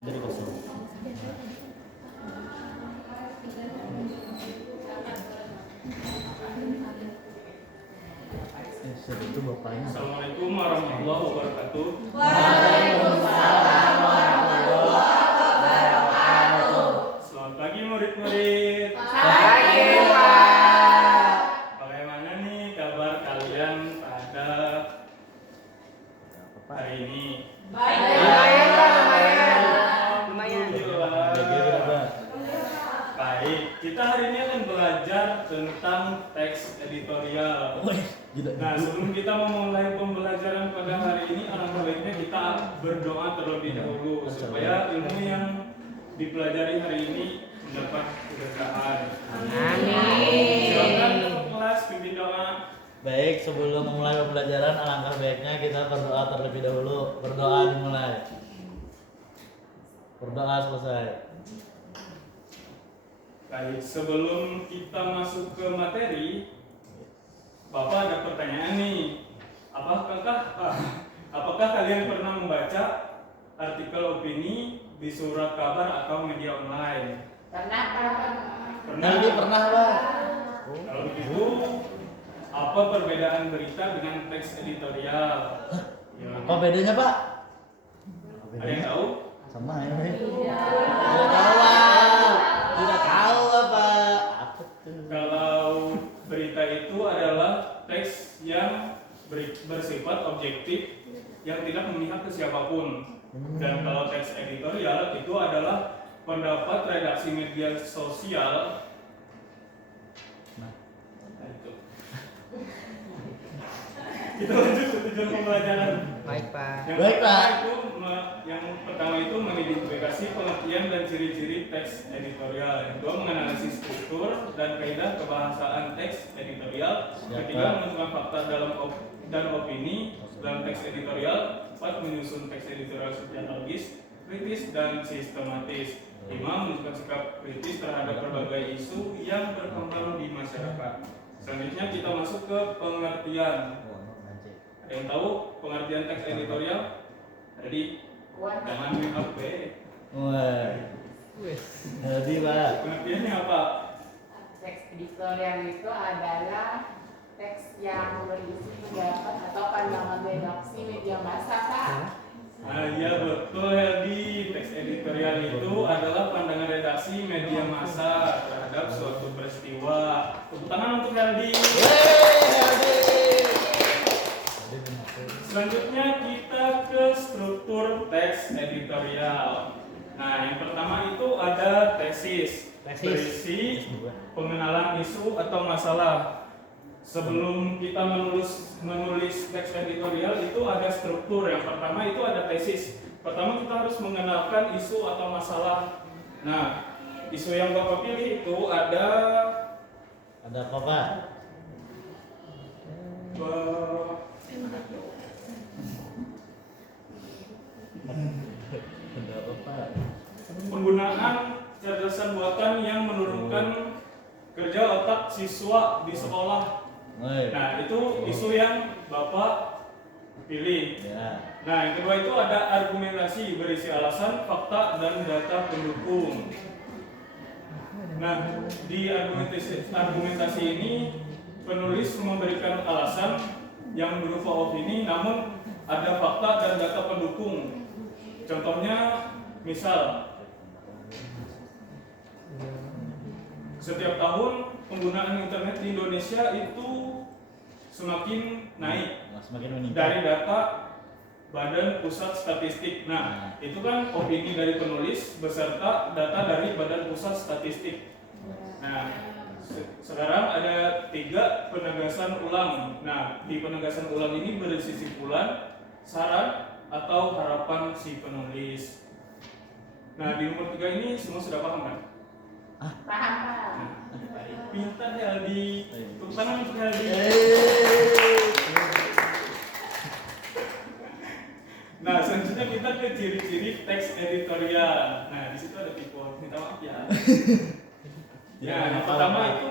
Dari kosong. Itu bapaknya. Assalamualaikum warahmatullahi wabarakatuh. Waalaikumsalam warahmatullahi wabarakatuh. Selamat pagi murid-murid. Pagi Pak. Bagaimana nih kabar kalian pada hari ini? Lumayan Pak, lumayan. Alhamdulillah. Baik, kita hari ini akan belajar tentang teks editorial. Nah, sebelum kita memulai pembelajaran pada hari ini, alangkah baiknya kita berdoa terlebih dahulu supaya ilmu yang dipelajari hari ini mendapat keberkahan. Amin. Silakan untuk kelas pimpin doa. Baik, sebelum memulai pembelajaran alangkah baiknya kita berdoa terlebih dahulu. Berdoa dimulai. Berdoa selesai. Baik, sebelum kita masuk ke materi, Bapak ada pertanyaan nih. Apakah kalian pernah membaca artikel opini di surat kabar atau media online? Pernah Pak. Pernah? Pernah, Pak. Kalau begitu, apa perbedaan berita dengan teks editorial? Apa bedanya, Pak? Ada yang tahu? Sama ya, Pak. Tidak tahu, Pak. Tidak tahu, Pak. Apa tuh? Kalau berita itu adalah teks yang bersifat objektif yang tidak memihak ke siapapun. Dan kalau teks editorial itu adalah pendapat redaksi media sosial. Nah, itu. Kita lanjut ke tujuan pembelajaran. Baik Pak. Yang pertama itu mengidentifikasi pengertian dan ciri-ciri teks editorial. Yang kedua menganalisis struktur dan kaidah kebahasaan teks editorial. Ketiga menentukan fakta dan opini dalam teks editorial. Empat menyusun teks editorial secara logis, kritis dan sistematis. Lima menunjukkan sikap kritis terhadap berbagai isu yang berkembang di masyarakat. Selanjutnya kita masuk ke pengertian. Ada yang tahu pengertian teks editorial? Jadi jangan make up Wah. Jadi, Pak. Pengertiannya apa? Teks editorial itu adalah teks yang berisi pendapat atau pandangan redaksi media massa Pak. Nah, iya betul Heldi. Teks editorial itu adalah pandangan redaksi media massa terhadap suatu peristiwa. Tepuk tangan untuk Heldi. Selanjutnya kita ke struktur teks editorial. Nah, yang pertama itu ada tesis. Berisi pengenalan isu atau masalah. Sebelum kita menulis teks editorial itu ada struktur. Yang pertama itu ada tesis. Pertama kita harus mengenalkan isu atau masalah. Nah, isu yang Bapak pilih itu ada apa, Pak? Ada apa, Pak? Penggunaan cerdasan buatan yang menurunkan kerja otak siswa di sekolah. Nah, itu isu yang Bapak pilih. Ya. Nah, yang kedua itu ada argumentasi berisi alasan, fakta, dan data pendukung. Nah, di argumentasi ini penulis memberikan alasan yang berupa opini, namun ada fakta dan data pendukung. Contohnya, misal setiap tahun penggunaan internet di Indonesia itu semakin naik Semakin meningkat. dari data Badan Pusat Statistik. Nah, itu kan opini dari penulis beserta data dari Badan Pusat Statistik. Nah, sekarang ada 3 penegasan ulang. Nah, di penegasan ulang ini berisi simpulan, saran, atau harapan si penulis. Nah, di nomor 3 ini semua sudah paham kan? Paham Pak. Pintar Heldi. Tepuk tangan untuk Heldi. Nah, selanjutnya kita ke ciri-ciri teks editorial. Nah, di situ ada tipuan. Minta maaf ya. Ya, yang pertama itu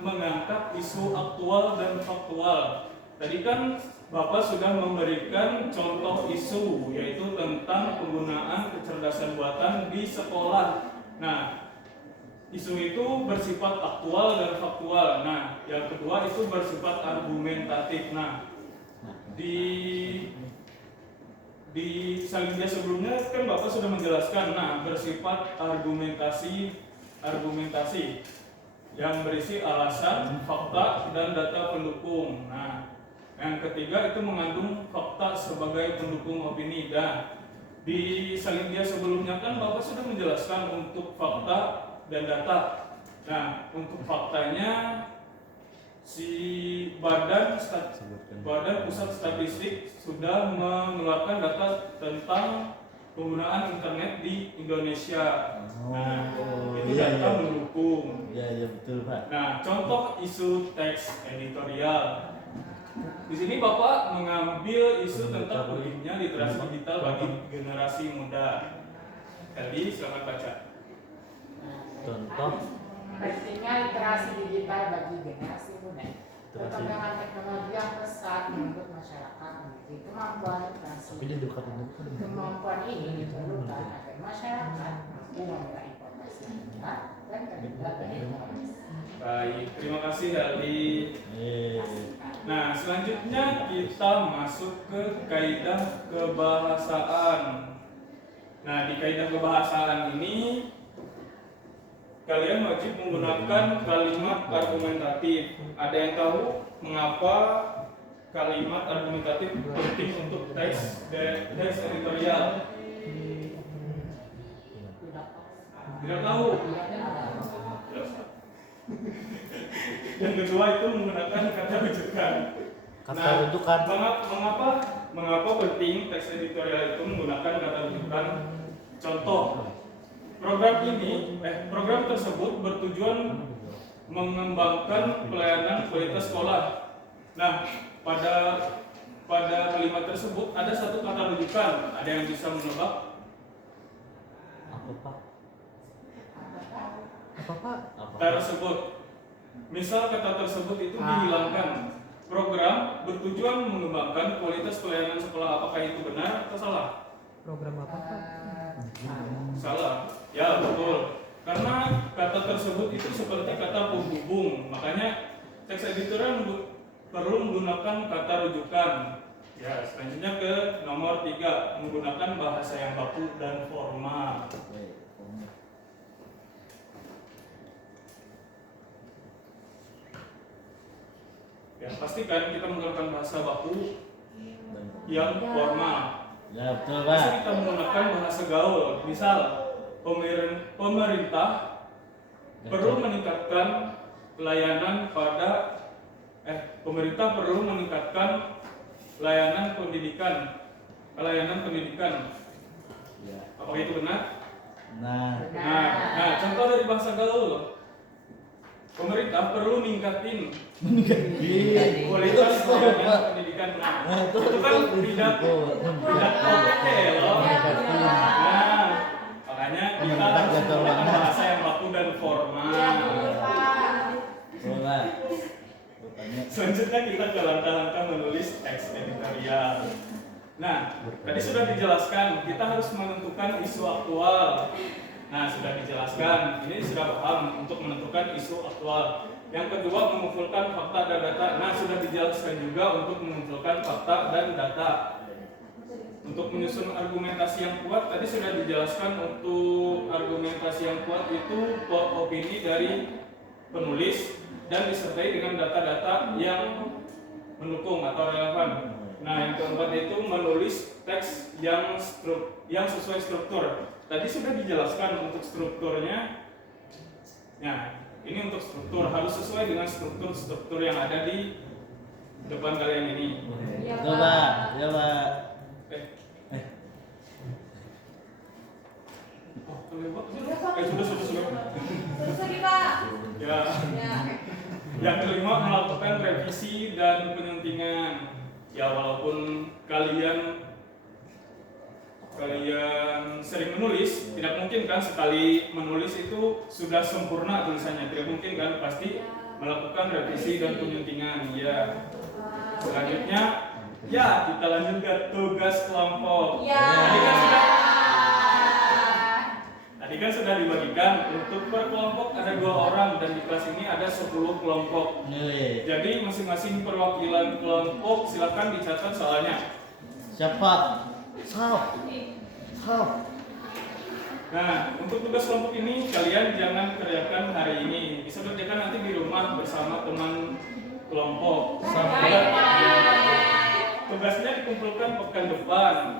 mengangkat isu aktual dan faktual. Tadi kan Bapak sudah memberikan contoh isu, yaitu tentang penggunaan kecerdasan buatan di sekolah. Nah, isu itu bersifat aktual dan faktual. Nah, yang kedua itu bersifat argumentatif. Nah, di salindia sebelumnya kan Bapak sudah menjelaskan. Nah, bersifat argumentasi yang berisi alasan, fakta, dan data pendukung. Nah, yang ketiga itu mengandung fakta sebagai pendukung opini. Dan di salindia sebelumnya kan Bapak sudah menjelaskan untuk fakta dan data. Nah, untuk faktanya si Badan Pusat Statistik sudah mengeluarkan data tentang penggunaan internet di Indonesia. Nah, itu data mendukung. Iya betul Pak. Nah, contoh isu teks editorial. Di sini Bapak mengambil isu tentang pentingnya literasi digital bagi generasi muda. Tadi silakan baca. Contoh Pentingnya literasi digital bagi generasi muda. Perkembangan teknologi yang pesat menuntut masyarakat memiliki kemampuan literasi. Kemampuan ini diperlukan agar masyarakat mampu memperoleh informasi yang benar dan terlibat dari informasi. Baik, terima kasih Ali. Nah, selanjutnya kita masuk ke kaidah kebahasaan. Nah, di kaidah kebahasaan ini kalian wajib menggunakan kalimat argumentatif. Ada yang tahu mengapa kalimat argumentatif penting untuk teks editorial? Tidak tahu. Yang kedua itu menggunakan kata rujukan. kata rujukan. Mengapa penting teks editorial itu menggunakan kata rujukan? Contoh, program tersebut bertujuan mengembangkan pelayanan kualitas sekolah. Nah, pada kalimat tersebut ada satu kata rujukan. Ada yang bisa menebak? Apa Pak? Tersebut. Misal kata tersebut itu dihilangkan. Program bertujuan mengembangkan kualitas pelayanan sekolah. Apakah itu benar atau salah? Program apa Pak? Salah. Ya, betul. Karena kata tersebut itu seperti kata penghubung. Makanya teks editorial perlu menggunakan kata rujukan. Ya, selanjutnya ke nomor 3, menggunakan bahasa yang baku dan formal. Ya, pastikan kita menggunakan bahasa baku yang formal. Ya betul Bisa Pak. kita menggunakan bahasa gaul. Misal, pemerintah perlu meningkatkan layanan pendidikan. Ya. Apakah itu benar? Nah, Contoh dari bahasa gaul. Pemerintah perlu ningkatin kualitas layanan pendidikan. Nah, itu kan tidak oke loh. Nah, makanya kita harus menggunakan bahasa yang baku dan formal. bola. Selanjutnya kita ke langkah-langkah menulis teks editorial. Nah, tadi sudah dijelaskan, kita harus menentukan isu aktual. Nah, sudah dijelaskan, ini sudah paham untuk menentukan isu aktual. Yang kedua, mengumpulkan fakta dan data. Nah, sudah dijelaskan juga untuk mengumpulkan fakta dan data. Untuk menyusun argumentasi yang kuat, tadi sudah dijelaskan untuk argumentasi yang kuat itu opini dari penulis dan disertai dengan data-data yang mendukung atau relevan. Nah, yang keempat itu menulis teks yang sesuai struktur. Tadi sudah dijelaskan untuk strukturnya. Nah, ini untuk struktur harus sesuai dengan struktur yang ada di depan kalian ini. Betul Pak. Ya Pak. Sudah. Ya. Yang kelima, melakukan revisi dan penyuntingan. Ya, walaupun kalian sering menulis, tidak mungkin kan sekali menulis itu sudah sempurna tulisannya. Tidak mungkin kan, pasti melakukan revisi dan penyuntingan. Ya. Selanjutnya, Ya, kita lanjut ke tugas kelompok. Ya. Tadi kan sudah dibagikan untuk per kelompok ada 2 orang dan di kelas ini ada 10 kelompok. Jadi masing-masing perwakilan kelompok silakan dicatat soalnya. Siapa? Nah, untuk tugas kelompok ini kalian jangan kerjakan hari ini. Bisa kerjakan nanti di rumah bersama teman kelompok. Tugasnya dikumpulkan pekan depan.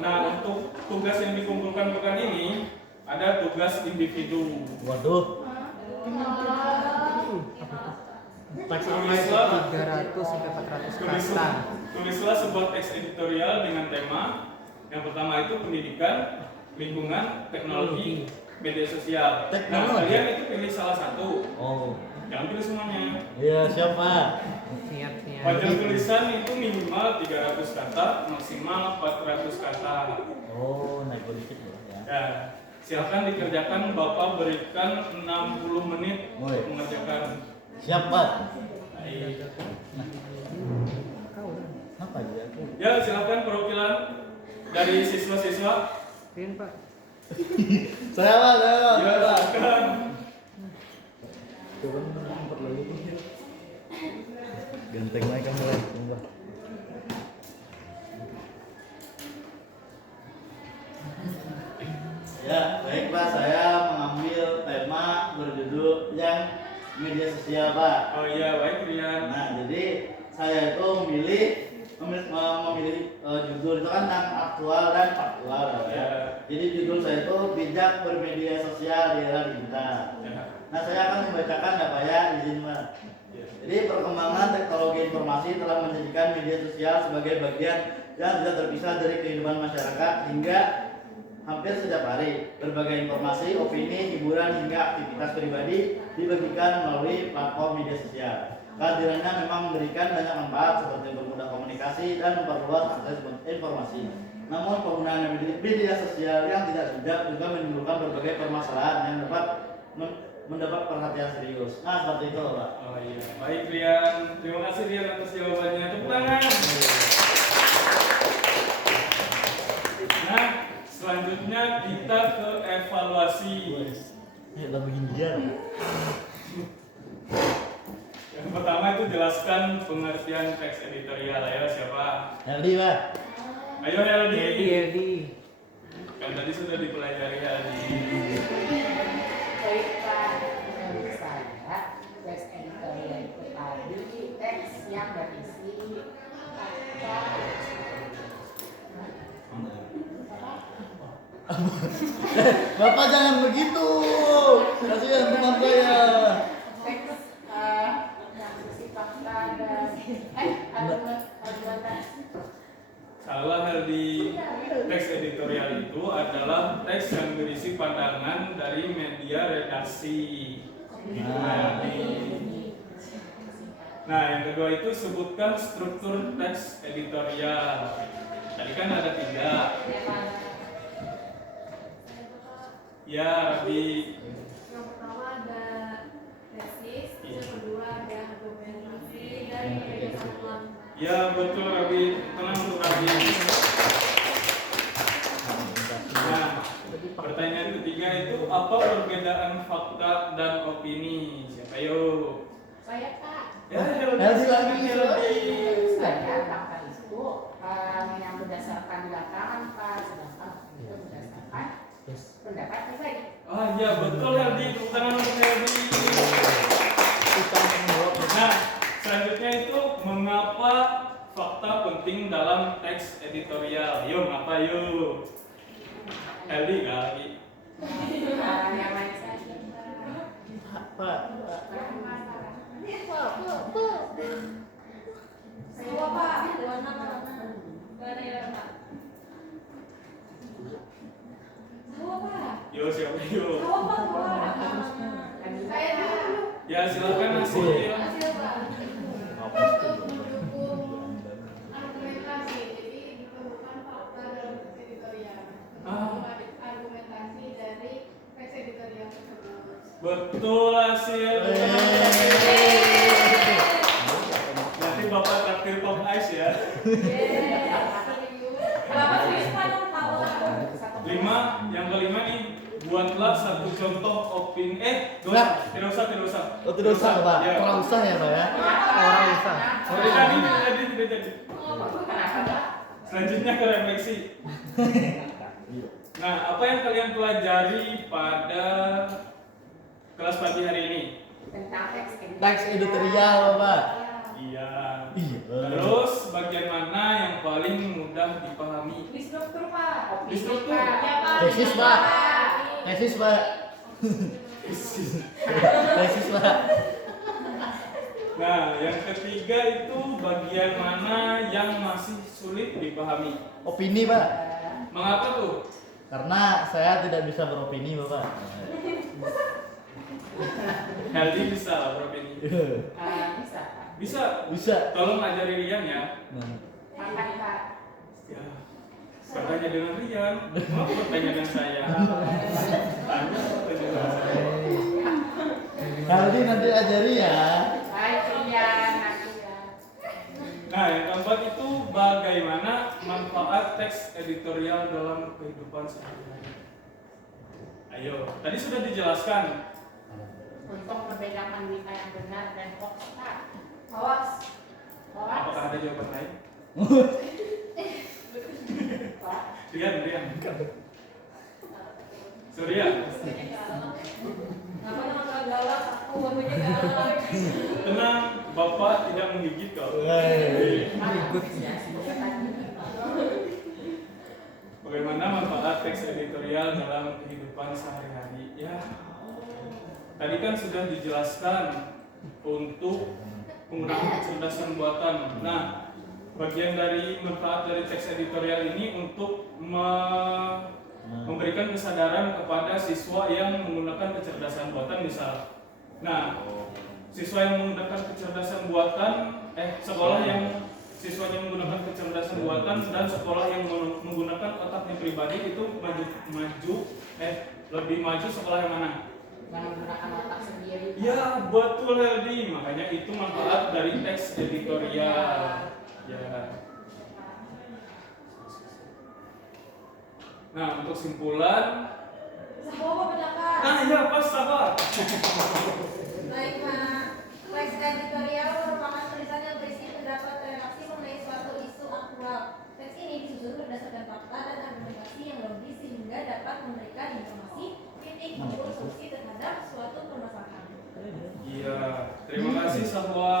Nah, untuk tugas yang dikumpulkan pekan ini ada tugas individu. Waduh. Teks online 300 sampai 400 kata. Tulislah sebuah teks editorial dengan tema yang pertama itu pendidikan, lingkungan, teknologi, media sosial. Nah, Teknologi. kalian itu pilih salah satu. Oh. Jangan pilih semuanya. Iya, siapa? Siap. Panjang tulisan itu minimal 300 kata, maksimal 400 kata. Oh, naik dikit ya. Ya, silakan dikerjakan. Bapak berikan 60 menit Woi. untuk mengerjakan. Siapa? Baik. Apa dia? Ya, silakan perwakilan dari siswa-siswa. Rian Pak. Saya Pak. Ya, silakan. Coba empat lagi. Ganteng naik kamu lah. Ya, baik Pak. Saya mengambil tema berjudul yang media sosial Pak. Oh iya, baik Rian. Nah, jadi saya itu memilih judul itu kan tentang aktual dan faktual ya. Jadi judul saya itu bijak bermedia sosial di era digital. Ya. Nah, saya akan membacakan ya Pak ya, izin Pak. Jadi perkembangan teknologi informasi telah menjadikan media sosial sebagai bagian yang tidak terpisah dari kehidupan masyarakat hingga hampir setiap hari. Berbagai informasi, opini, hiburan hingga aktivitas pribadi dibagikan melalui platform media sosial. Kehadirannya memang memberikan banyak manfaat seperti mempermudah komunikasi dan memperluas akses informasi. Namun penggunaan media sosial yang tidak bijak juga menimbulkan berbagai permasalahan yang dapat mendapat perhatian serius. Nah, seperti itu, Pak. Oh iya, baik Rian. Terima kasih Rian atas jawabannya. Tepuk tangan. Nah, selanjutnya kita ke evaluasi. Lebih India. Yang pertama itu jelaskan pengertian teks editorial. Ayo siapa? Heldi, Pak. Ayo Heldi. Kan tadi sudah dipelajari Heldi. Baik Pak, menurut saya teks editorial itu tadi teks yang berisi Bapak jangan begitu. Kasihan teman saya. teks yang berisi fakta dan argumentasi. Salah Heldi. Teks editorial itu adalah teks yang berisi pandangan dari media redaksi. Gitu Heldi. Nah, yang kedua itu sebutkan struktur teks editorial. Tadi kan ada 3. Ya, Rabi. Yang pertama ada tesis, yang kedua ada argumentasi, dan yang ketiga satuan. Ya, betul Rabi. Tenang untuk Rabi. Nah, pertanyaan ketiga itu apa perbedaan fakta dan opini? Siapa yuk? Saya Pak. Ya, Heldi lagi. Saya fakta itu yang berdasarkan di lapangan Pak, sedangkan itu berdasarkan pendapat pribadi. Ah ya betul Heldi, tepuk tangan untuk Heldi. Nah, selanjutnya itu mengapa fakta penting dalam teks editorial? Yuk, ngapa yuk? Heldi nggak lagi? Yang lain saja. Pak. Semua Pak, warna Pak. Semua Pak. Yo siapa yuk? Semua Pak. Saya dulu. Ya silakan hasil. Hasil Pak. Untuk mendukung argumentasi, jadi diperlukan fakta dalam teks editorial. Argumentasi dari teks editorial tersebut. Betul hasil. Nanti Bapak traktir pop ice ya. Berapa tulis dong tahu? 5, yang kelima nih, buatlah satu contoh opini. Tidak usah. Oh, tidak usah, Pak. Ya. Kurang usah ya, Pak ya. Orang usah. Tidak jadi. Selanjutnya ke refleksi. Nah, apa yang kalian pelajari pada kelas pagi hari ini? Tentang Teks editorial, Pak. Iya. Iya. Terus bagian mana yang paling mudah dipahami? Di struktur Pak. Di struktur. Ya Pak. Tesis, Pak. Tesis, Pak. Tesis, Pak. Nah, yang ketiga itu bagian mana yang masih sulit dipahami? Opini, Pak. Mengapa tuh? Karena saya tidak bisa beropini, Bapak. Heldi bisa lah beropini. Bisa Pak. Bisa. Bisa. Tolong ajari Rian ya. Makan Pak. Ya. Bertanya dengan Rian, mau bertanya dengan saya. Tanya dengan saya. Nanti ajari ya. Baik Rian, nanti ya. Nah, yang keempat itu bagaimana manfaat teks editorial dalam kehidupan sehari-hari. Ayo, tadi sudah dijelaskan. Untuk membedakan berita yang benar dan hoax Pak. Hoax. Apakah ada jawaban lain? Pak. Rian. Surya. Kenapa nggak galak? Aku barunya galak. Tenang, Bapak tidak menggigit kau. Bagaimana manfaat teks editorial dalam kehidupan sehari-hari? Ya, tadi kan sudah dijelaskan untuk penggunaan kecerdasan buatan. Nah, bagian dari manfaat dari teks editorial ini untuk memberikan kesadaran kepada siswa yang menggunakan kecerdasan buatan misal. Nah, siswa yang menggunakan kecerdasan buatan, sekolah yang siswanya menggunakan kecerdasan buatan dan sekolah yang menggunakan otaknya pribadi itu lebih maju sekolah yang mana? Yang menggunakan otak sendiri. Ya, betul Heldi. Makanya itu manfaat dari teks editorial. Ya. Nah, untuk simpulan. Semua pendapat. Nah, ya pas sabar. Baik Pak. Teks editorial merupakan tulisan yang berisi pendapat dan reaksi mengenai suatu isu aktual. Teks ini disusun berdasarkan fakta dan argumentasi yang logis sehingga dapat memberikan informasi, titik maupun solusi terhadap suatu permasalahan. Iya, terima kasih Sahwa.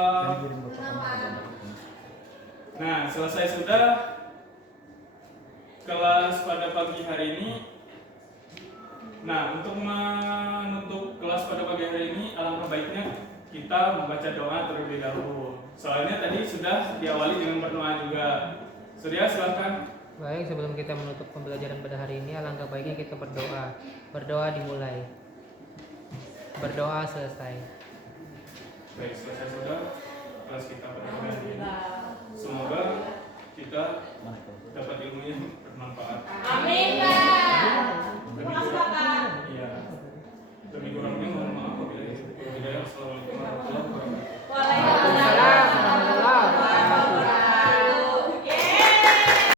Kenapa? Nah, selesai sudah kelas pada pagi hari ini. Nah, untuk menutup kelas pada pagi hari ini, alangkah baiknya kita membaca doa terlebih dahulu. Soalnya tadi sudah diawali dengan berdoa juga. Surya, silakan. Baik, sebelum kita menutup pembelajaran pada hari ini, alangkah baiknya kita berdoa. Berdoa dimulai. Berdoa selesai. Baik, selesai sudah kelas kita pada hari ini. Semoga kita dapat ilmu yang bermanfaat. Amin Pak.